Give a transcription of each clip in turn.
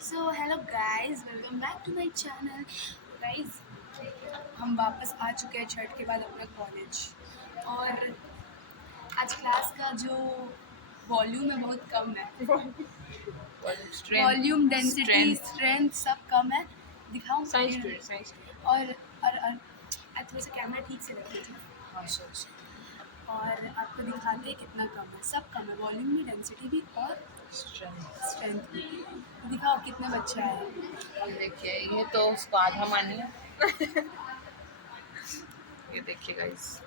So hello guys, welcome back to my channel. Guys, हम वापस आ चुके हैं छठ के बाद अपना कॉलेज। और आज क्लास का जो वॉल्यूम है बहुत कम है। वॉल्यूम, डेंसिटी, स्ट्रेंथ सब कम है। दिखाऊं? और थोड़ा सा कैमरा ठीक से रख लीजिए। और आपको दिखाते हैं कितना कम है। सब कम है, वॉल्यूम भी, डेंसिटी भी और स्ट्रेंथ भी। दिखाओ कितने बच्चे आए हैं। देखिए ये तो उसको आधा मानिए। ये देखिए गाइस,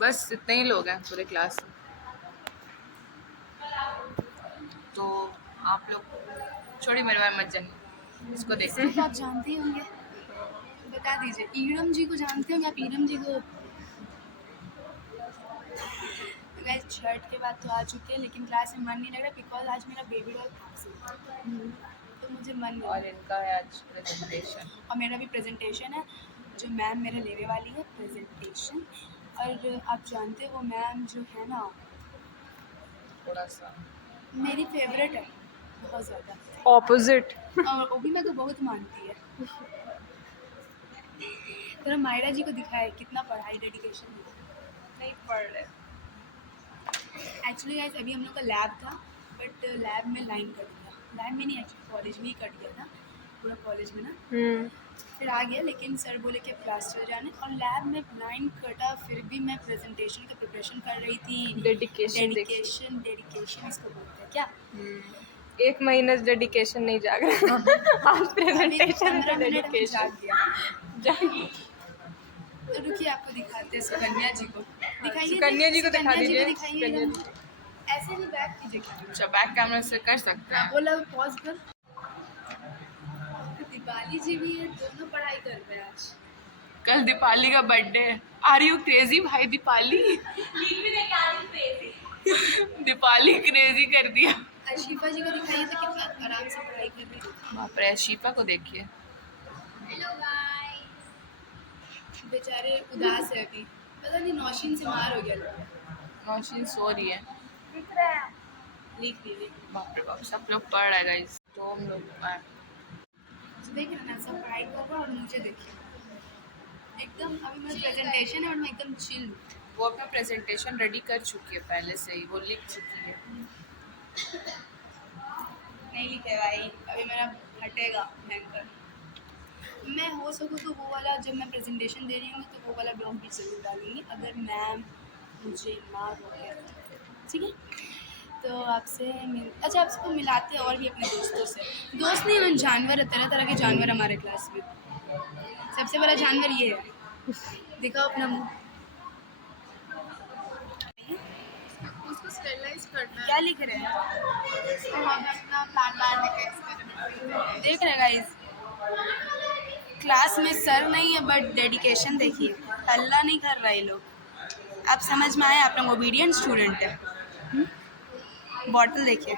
बस इतने ही लोग हैं पूरे क्लास में। तो आप लोग छोड़िए, मेरे बारे में मत जानिए, इसको देखिए। तो आप जानते ही होंगे, बता दीजिए। ईरम जी को जानते होंगे आप? ईरम जी को। गाइस, छठ के बाद तो आ चुके हैं, लेकिन क्लास में मन नहीं लग रहा बिकॉज आज मेरा बेबी डॉल एब्सेंट है। तो मुझे मन नहीं। और इनका है आज प्रेजेंटेशन। और मेरा भी प्रेजेंटेशन है, जो मैम मेरे लेने वाली है प्रेजेंटेशन। और आप जानते हो वो मैम जो है ना, थोड़ा सा मेरी फेवरेट है बहुत ज़्यादा। ऑपोजिट। और वो भी मेरे को बहुत मानती है। तो मायरा जी को दिखाए कितना पढ़ाई डेडिकेशन नहीं पढ़ रहे। एक्चुअली गाइस, अभी हम लोग का लैब था, बट लैब में लाइन कट गया। लैब में नहीं, एक्चुअली कॉलेज में ही कट गया था, पूरा कॉलेज में ना। फिर आ गया, लेकिन सर बोले कि क्लास चल जाने। और लैब में लाइन कटा, फिर भी मैं प्रेजेंटेशन का प्रिपरेशन कर रही थी। डेडिकेशन इसको बोलते हैं क्या? 1 महीने से डेडिकेशन नहीं जाग रहा। आज प्रेजेंटेशन का 15 मिनट में डेडिकेशन जाग गया। जाग। तो रुकिए, आपको दिखाते हैं सुकन्या जी को। दिखाइए, सुकन्या जी को दिखा दीजिए। दिखाइए। सुकन्या जी। ऐसे नहीं, बैक कीजिए। अच्छा, बैक कैमरा से कर सकते हैं। बोला पॉज कर। दीपाली जी भी है, दोनों पढ़ाई कर रहे हैं आज। कल दीपाली का बर्थडे है। आर यू क्रेजी भाई? दीपाली दीपाली क्रेजी कर दिया। शिफा जी को दिखाइए तो कितना आराम से पढ़ाई कर रही है। बाप रे, शिफा को देखिए। Hello guys. बेचारे उदास है अभी, पता नहीं नौशीन से मार हो गया। नौशीन सो रही है। लिख दीजिए। बाप रे बाप, सब लोग पढ़ रहे हैं गाइस। तो हम लोग देख रहे ना, सब पढ़ाई कर रहा और मुझे देखिए एकदम। अभी मेरा प्रेजेंटेशन है और मैं एकदम चिल। वो अपना प्रेजेंटेशन रेडी कर चुकी है पहले से ही, वो लिख चुकी है। नहीं लिखे भाई, अभी मेरा हटेगा भयंकर। मैं हो सकूँ तो वो वाला, जब मैं प्रेजेंटेशन दे रही हूँ तो वो वाला ब्लॉग भी जरूर डालूंगी, अगर मैम मुझे ना रोके। ठीक है, तो आपसे अच्छा, आपको मिलाते हैं और भी अपने दोस्तों से। दोस्त नहीं, हम जानवर है, तरह तरह के जानवर हमारे क्लास में। सबसे बड़ा जानवर ये है। दिखाओ अपना मुँह। उसको स्टेलाइज करना है। क्या लिख रहे हैं? अपना प्लान देख रहे गाइस। क्लास में सर नहीं है, बट डेडिकेशन देखिए, हल्ला नहीं कर रहा ये लोग। आप समझ में आए, आप लोग ओबीडियंट स्टूडेंट है। बॉटल देखिए,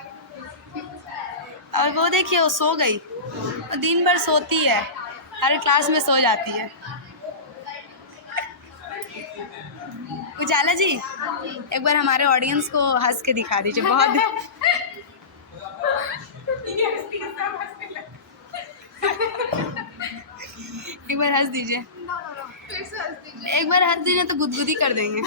और वो देखिए, वो सो गई। वो दिन भर सोती है, हर क्लास में सो जाती है। उजाला जी, एक बार हमारे ऑडियंस को हंस के दिखा दीजिए। बहुत एक बार हंस दीजिए। एक बार हंस दीजिए तो गुदगुदी कर देंगे।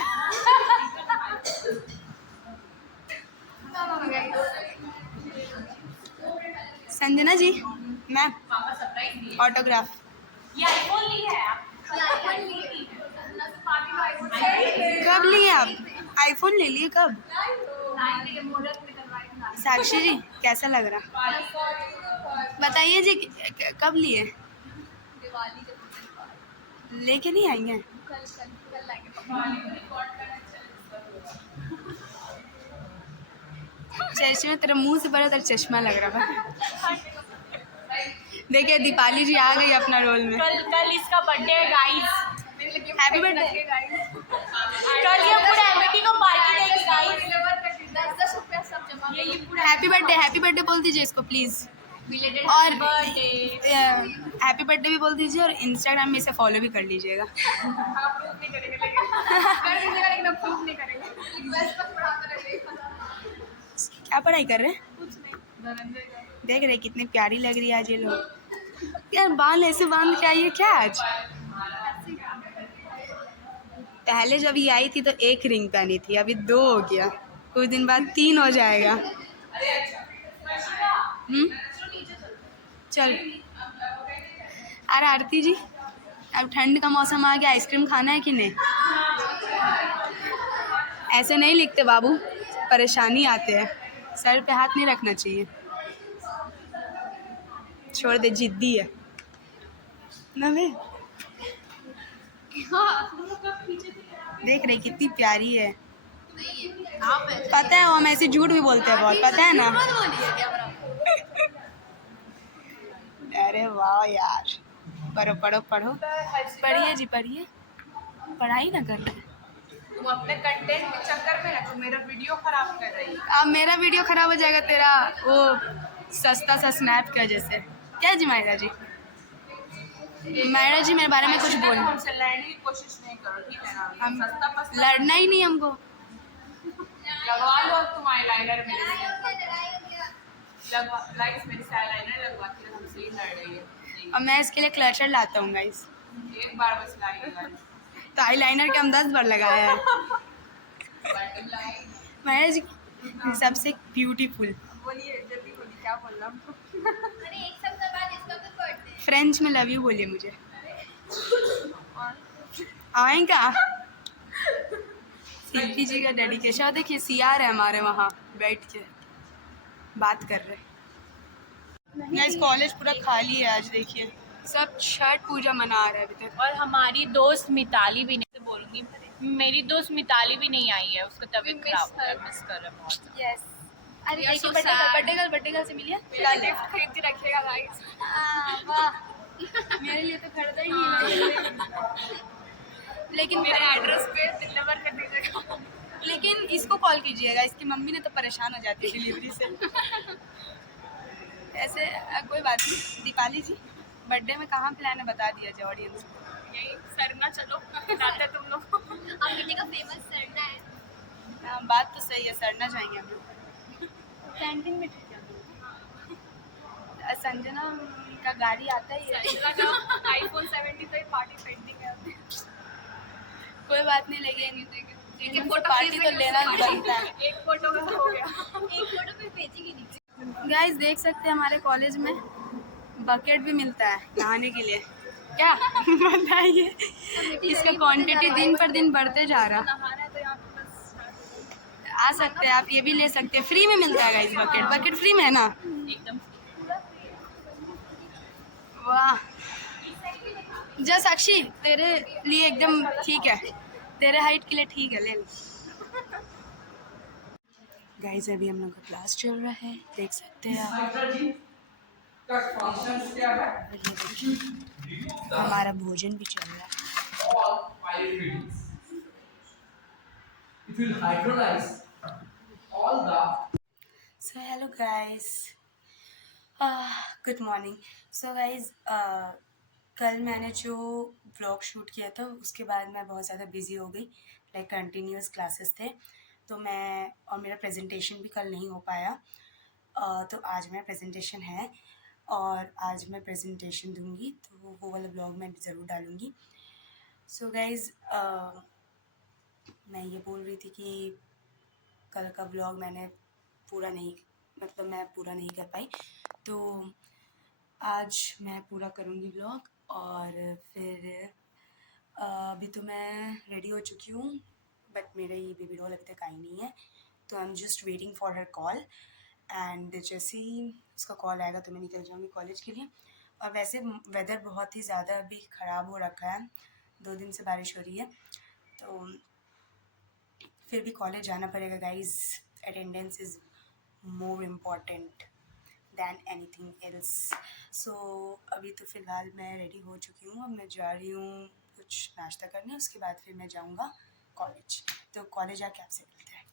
Sanjana ji, ma'am, autograph. कब लिए आप? आईफोन ले लिए कब? साक्षी जी, कैसा लग रहा बताइए जी, कब लिए? लेके नहीं आएंगे? चश्मा, तेरा मुंह से बड़ा तेरा चश्मा लग रहा था। देखिए, दीपाली जी आ गई अपना रोल में। कल इसका बर्थडे है गाइस। Happy birthday. कल ये पूरा एमटी को पार्टी देगी गाइस। 10 रुपया सब जमा। ये पूरा हैप्पी बर्थडे बोल दीजिए इसको प्लीज़। और हैप्पी बर्थडे भी बोल दीजिए, और इंस्टाग्राम में इसे फॉलो भी कर लीजिएगा। क्या पढ़ाई कर रहे हैं? कुछ नहीं। देख रहे कितनी प्यारी लग रही है आज ये लोग। यार बाल ऐसे बांध के आई है क्या आज? पहले जब ये आई थी तो 1 रिंग पहनी थी, अभी 2 हो गया, कुछ दिन बाद 3 हो जाएगा। चल अरे आरती जी, अब ठंड का मौसम आ गया, आइसक्रीम खाना है कि नहीं? ऐसे नहीं लिखते बाबू, परेशानी आते हैं, सर पे हाथ नहीं रखना चाहिए। छोड़ दे, जिद्दी है ना बे। देख रही कितनी प्यारी है। पता है हम ऐसे झूठ भी बोलते हैं बहुत, पता है ना। अरे वाह यार, पढ़ो पढ़ो पढ़ो, पढ़िए जी पढ़िए, पढ़ाई ना कर। तुम अपने कंटेंट के चक्कर में ना तो मेरा वीडियो खराब कर रही है। अब मेरा वीडियो खराब हो जाएगा तेरा वो सस्ता सा स्नैप की वजह से। क्या जी मायरा जी? मायरा जी मेरे बारे में कुछ बोल। हमसे लड़ने की कोशिश नहीं करो, ठीक है ना? हम सस्ता पसंद लड़ना ही नहीं हमको। लगवा लो तुम आईलाइनर मेरे से, लगवा गाइस मेरे से आईलाइनर लगवा के हमसे ही लड़ रही है। और मैं इसके लिए क्लचर लाता हूँ गाइस। एक बार बस लाइएगा। तो आईलाइनर के हम 10 बार लगाया है। मायरा जी सबसे ब्यूटीफुल। बोलिए जल्दी बोलिए, क्या बोलना हमको? अरे एक सप्ताह बाद इसका भी बर्थडे। फ्रेंच में लव यू बोलिए मुझे। आएगा सीपी जी का डेडिकेशन। और देखिए सीआर है हमारे वहाँ बैठ के बात कर रहे हैं। इस कॉलेज पूरा खाली है आज, देखिए सब छठ पूजा मना रहे हैं अभी तक। और हमारी दोस्त मिताली भी नहीं, बोलूंगी मेरी दोस्त मिताली भी नहीं आई है, उसका तबीयत खराब है, मिस कर रहा है बहुत। यस अरे You're देखिए so sad. बर्थडे गर्ल से मिलिए। गिफ्ट खरीद के रखिएगा गाइस। वाह मेरे लिए तो खरीदा ही नहीं। लेकिन मेरे एड्रेस पे डिलीवर कर दीजिएगा। लेकिन इसको कॉल कीजिएगा, इसकी मम्मी ने तो परेशान हो जाती है डिलीवरी से। ऐसे कोई बात नहीं। दीपाली जी बर्थडे में कहाँ प्लान है बता दिया जाए ऑडियंस को। यही सरना चलो जाते तुम लोग। अमेठी का फेमस सरना है। हाँ, बात तो सही है, सरना जाएंगे हम लोग। कैंटीन में संजना का गाड़ी आता ही है। आईफोन 70 तो पार्टी पेंडिंग है। कोई बात नहीं, लेकिन एक फोटो पार्टी तो लेना बनता है। एक फोटो में हो गया। एक फोटो पे भेजेगी नहीं। गाइस देख सकते हैं हमारे कॉलेज में बकेट भी मिलता है नहाने के लिए। क्या बताइए, इसका क्वांटिटी दिन पर दिन बढ़ते जा रहा। नहाना है तो यहाँ पे बस आ सकते हैं आप, ये भी ले सकते हैं, फ्री में मिलता है गाइस। बकेट फ्री में है ना? एकदम वाह जा साक्षी, तेरे लिए एकदम ठीक है, तेरे हाइट के लिए ठीक है, ले लो। गाइस अभी हम लोग का क्लास चल रहा है, देख सकते हैं आप। हमारा भोजन भी चल रहा है। It will hydrolyze all the. So hello guys, good morning. So guys कल मैंने जो व्लॉग शूट किया था उसके बाद मैं बहुत ज़्यादा बिज़ी हो गई, लाइक कंटिन्यूस क्लासेस थे तो मैं, और मेरा प्रेजेंटेशन भी कल नहीं हो पाया। तो आज मेरा प्रेजेंटेशन है और आज मैं प्रेजेंटेशन दूंगी, तो वो वाला व्लॉग मैं ज़रूर डालूंगी। सो गाइज मैं ये बोल रही थी कि कल का व्लॉग मैंने पूरा नहीं, मतलब मैं पूरा नहीं कर पाई, तो आज मैं पूरा करूँगी व्लॉग। और फिर अभी तो मैं रेडी हो चुकी हूँ, बट मेरा ये बेबी डॉल अभी तक आई नहीं है, तो I am just waiting for her call. And जैसे ही उसका कॉल आएगा तो मैं निकल जाऊँगी कॉलेज के लिए। और वैसे वेदर बहुत ही ज़्यादा अभी ख़राब हो रखा है, 2 दिन से बारिश हो रही है, तो फिर भी कॉलेज जाना पड़ेगा guys. Attendance is more important than anything else. So अभी तो फ़िलहाल मैं रेडी हो चुकी हूँ, अब मैं जा रही हूँ कुछ नाश्ता करने, उसके बाद फिर मैं जाऊँगा कॉलेज। तो कॉलेज आके आपसे मिलते हैं।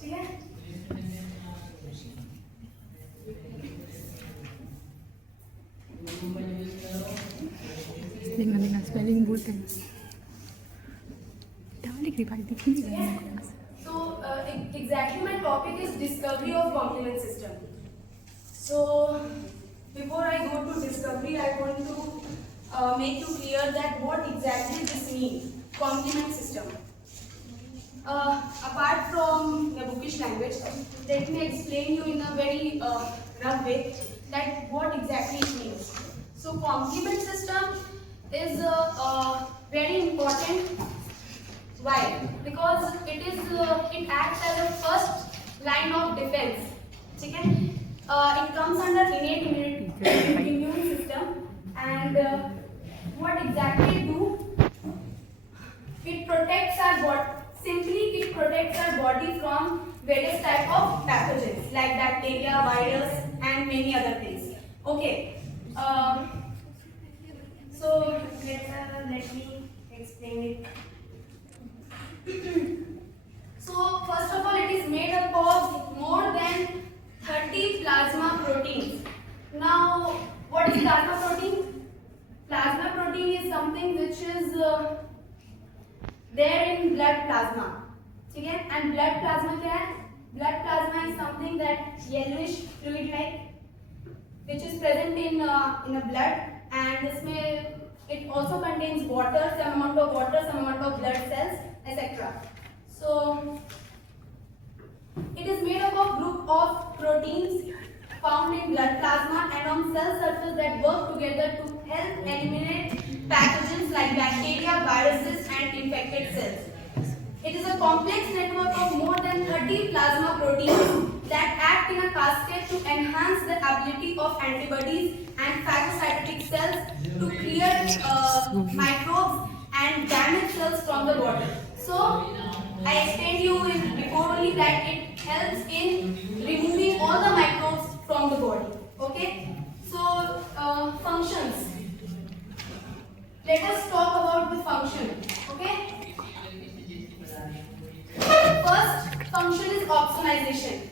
ठीक है। देखना स्पेलिंग बोलते हैं क्या लिख रही भाई दिख नहीं रहा है। So exactly my topic is discovery of complement system. So before I go to discovery, I want to make you clear that what exactly this means, complement system. Apart from the bookish language, let me explain you in a very rough way that what exactly it means. So complement system is very important. Why? Because it acts as a first line of defense. ठीक है? It comes under innate immune system, and what exactly it do? It protects our body. Simply, it protects our body from various type of pathogens like bacteria, virus, and many other things. Okay. So let me explain it. So first of all, it is made up of more than 30 plasma proteins. Now, what is plasma protein? Plasma protein is something which is there in blood plasma. ठीक है? And blood plasma क्या है? Blood plasma is something that yellowish fluid like which is present in a blood, and इसमें it also contains water, some amount of water, some amount of blood cells, etc. So it is made up of group of proteins found in blood plasma and on cell surface that work together to help eliminate pathogens like bacteria, viruses, and infected cells. It is a complex network of more than 30 plasma proteins that act in a cascade to enhance the ability of antibodies and phagocytic cells to clear microbes and damaged cells from the body. So, I explained you before only that it helps in removing all the microbes from the body. Okay? So, functions. Let us talk about the function. Okay? First function is opsonization.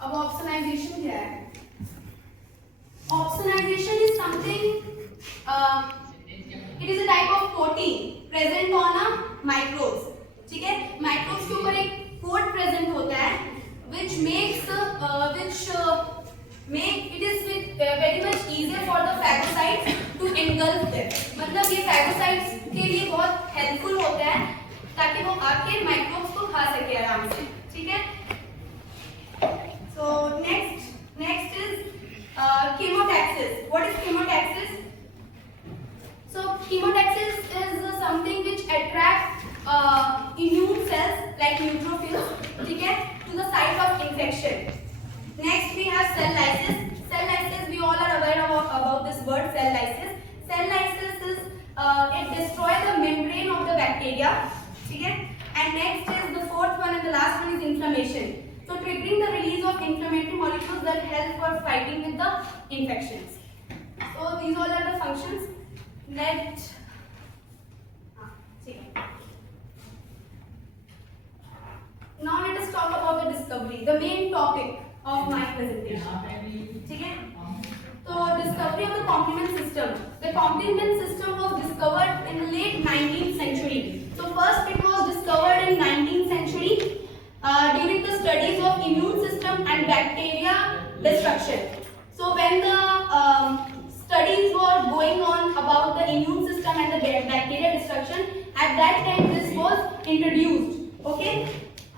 अब opsonization क्या है? Opsonization is something. It is a type of coating present on a microbes. ठीक है? Microbes के ऊपर एक coat present होता है, which make it is very much easier for the phagocytes to engulf them. मतलब ये phagocytes के लिए बहुत helpful होता है ताकि वो आके microbes को खा सके आराम से. ठीक है? So next is chemotaxis. What is chemotaxis? So chemotaxis is something which attracts immune cells like neutrophils, ठीक है, to the site of infection. Next we have cell lysis. Cell lysis, we all are aware about this word cell lysis. Cell lysis is it destroys the membrane of the bacteria, ठीक है. And next is the fourth one and the last one is inflammation. So triggering the release of inflammatory molecules that help for fighting with the infections. So these all are the functions. Now let us talk about the discovery, the main topic of my presentation. ठीक है? So discovery of the complement system. The complement system was discovered in the late 19th century. So first it was discovered in 19th century during the studies of immune system and bacteria destruction. So when the studies were going on about the immune system and the bacteria destruction, at that time this was introduced. Okay?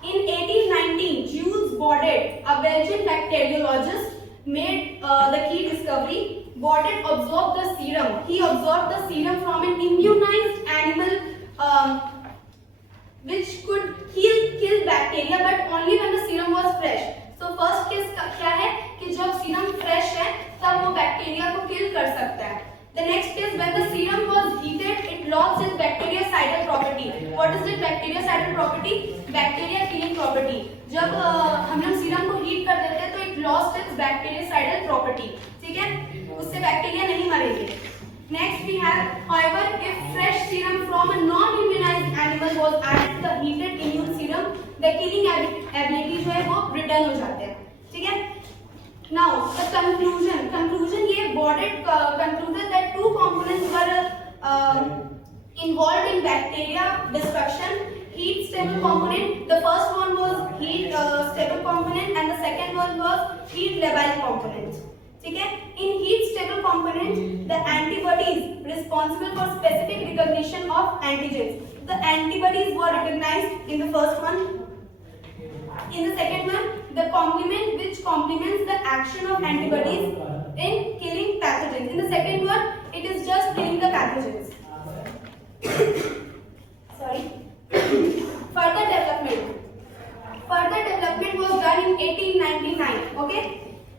In 1819, Jules Bordet, a Belgian bacteriologist, made the key discovery. Bordet observed the serum. He observed the serum from an immunized animal which could kill bacteria, but only when the serum was fresh. So first case क्या है कि जब serum fresh है तब वो bacteria को kill कर सकता है. The next is when the serum was heated, it lost its bactericidal property. What is it bactericidal property? Bacteria killing property. जब हम लोग serum को heat कर देते हैं तो it lost its bactericidal property. ठीक है? उससे bacteria नहीं मरेंगे. Next we have, however, if fresh serum from a non-immunized animal was added to the heated immune serum, the killing ability जो है वो return हो जाते हैं, ठीक है? Now the conclusion ये Bordet concluded that two components were involved in bacteria destruction. Heat stable component. The first one was heat stable component, and the second one was heat labile component. ठीक है? In heat stable component, the antibodies responsible for specific recognition of antigens. The antibodies were recognized in the first one. In the second one, the complement which complements the action of antibodies in killing pathogens. In the second one, it is just killing the pathogens. Sorry. Further development was done in 1899. Okay.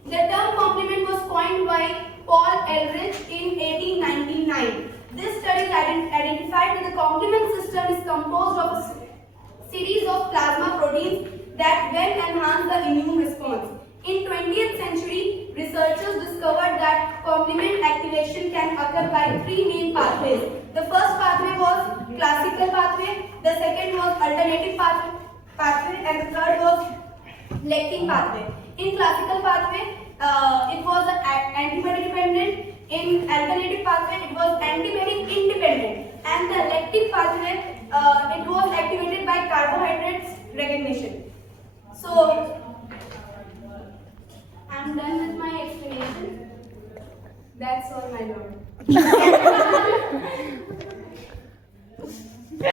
The term complement was coined by Paul Ehrlich in 1899. This study identified that the complement system is composed of a series of plasma proteins that well enhance the immune response. In 20th century, researchers discovered that complement activation can occur by three main pathways. The first pathway was classical pathway, the second was alternative pathway, and the third was lectin pathway. In classical pathway, it was antibody dependent. In alternative pathway, it was antibody independent. And the lectin pathway, it was activated by carbohydrates recognition. So, I'm done with my explanation. That's all, my lord.